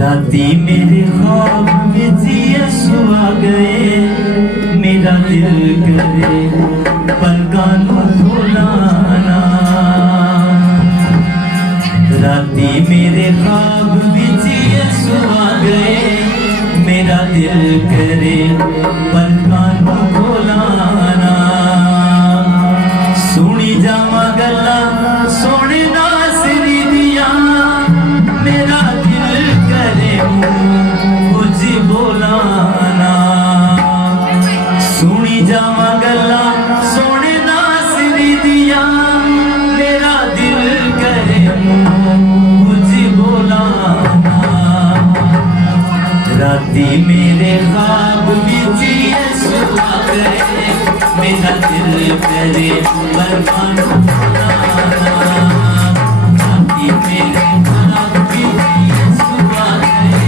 राती मेरे ख्वाब विच यसु आ गए, मेरा दिल करे पलकां नूं खोलाना। राती मेरे ख्वाब विच यसु आ गए, मेरा दिल करे पलकां नूं खोलाना। सुनी जावां गल्लां सोहणे नासरी दियां, मेरा कुछ बोलाना। सुनी जावां गल्लां सोहणे नासरी दियां, मेरा दिल करे कुछ बोलाना। राती मेरे ख्वाब विच यसु आ गए, मेरा दिल करे पलकां नूं खोलाना। राती मेरे ख्वाब विच यसु आ गए,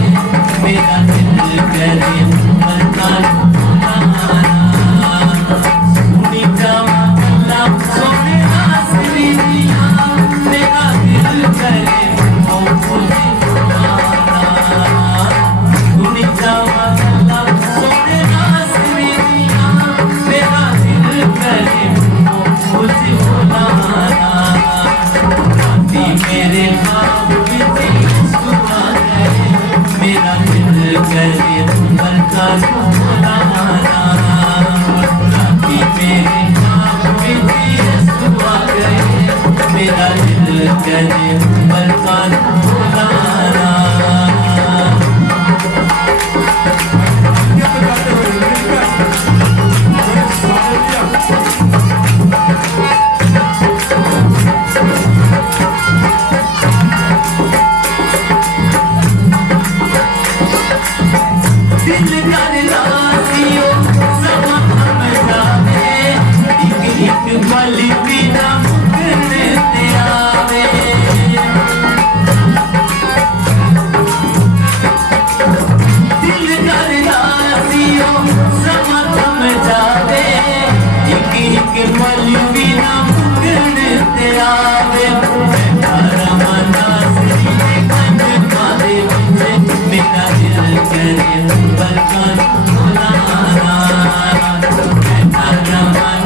मेरा दिल करे पलकां नूं खोलाना। सुनी जावां गल्लां सोहणे नासरी दियां, मेरा दिल करे कुछ बोलाना। सुनी जावां गल्लां सोहणे नासरी दियां, मेरा दिल करे कुछ बोलाना। राती मेरे ख्वाब विच यसु आ गए, मेरा दिल करे पलकां नूं खोलाना। राती मेरे ख्वाब विच यसु आ गए, मेरा दिल करे पलकां नूं खोलाना। दिल कर राजियो समा थम जावे, एक एक पल बिना मुकरने ते आवे। दिल कर राजियो समा थम जावे, एक एक पल बिना मुकरने ते आवे। मेरा दिल करे पलकां नूं खोलाना।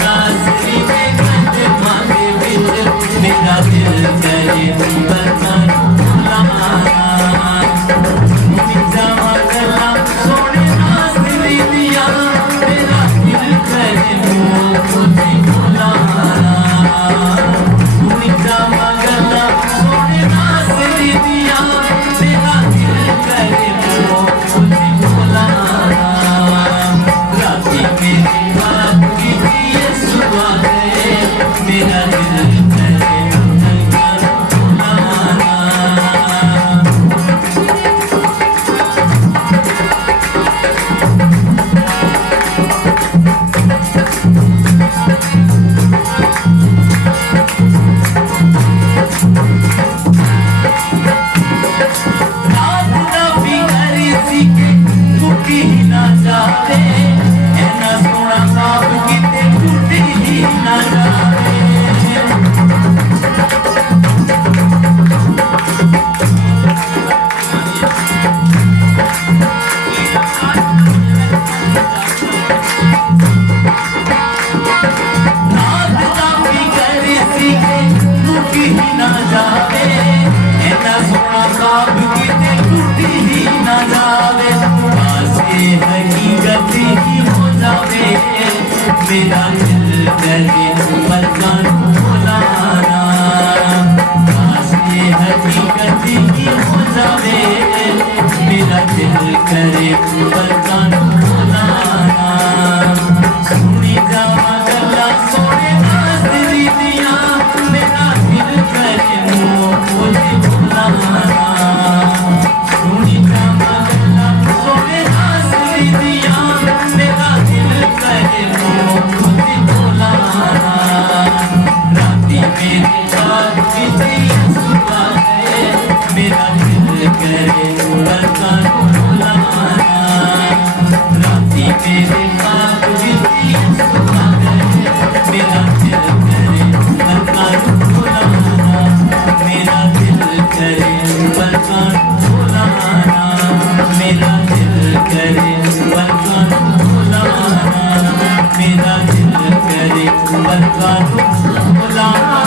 नासरी दे कदमां दे विच, मेरा दिल करे पलकां नूं खोलाना। सुनी जावां गल्लां सोहणे नासरी दियां, मेरा दिल करे कुछ बोलाना। सुनी जावां गल्लां सोहणे नासरी दियां, मेरा दिल करे कुछ बोलाना। राती मेरे ख्वाब विच यसु आ गए, मेरा दिल करे पलकां नूं खोलाना। रात दा फिकर सी के मुक्की ना जावे, इन्ना सोहना ख्वाब किते टुटी ही ना जावे। रात दा फिकर सी के मुक्की ना जावे, इन्ना सोहना ख्वाब किते करे पलकां नूं बुलाना सुनी जावा गल्लां सोने नाज़ दीदियां मेरा दिल करे मुंहों खोले बुलाना सुनी जावा गल्लां सोने नाज़ दीदियां मेरा दिल करे मुंहों खोले बुलाना राती मेरी बात की सुबह है मेरा दिल करे पलकां नूं बुलाना राती मेरे बात की सुबह है मेरा दिल करे पलकां नूं बुलाना मेरा दिल करे पलकां नूं बुलाना मेरा दिल करे पलकां नूं बुलाना मेरा दिल करे पलकां नूं बुलाना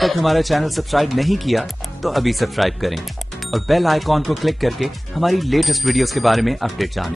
तक हमारा चैनल सब्सक्राइब नहीं किया तो अभी सब्सक्राइब करें और बेल आइकॉन को क्लिक करके हमारी लेटेस्ट वीडियोस के बारे में अपडेट जानें।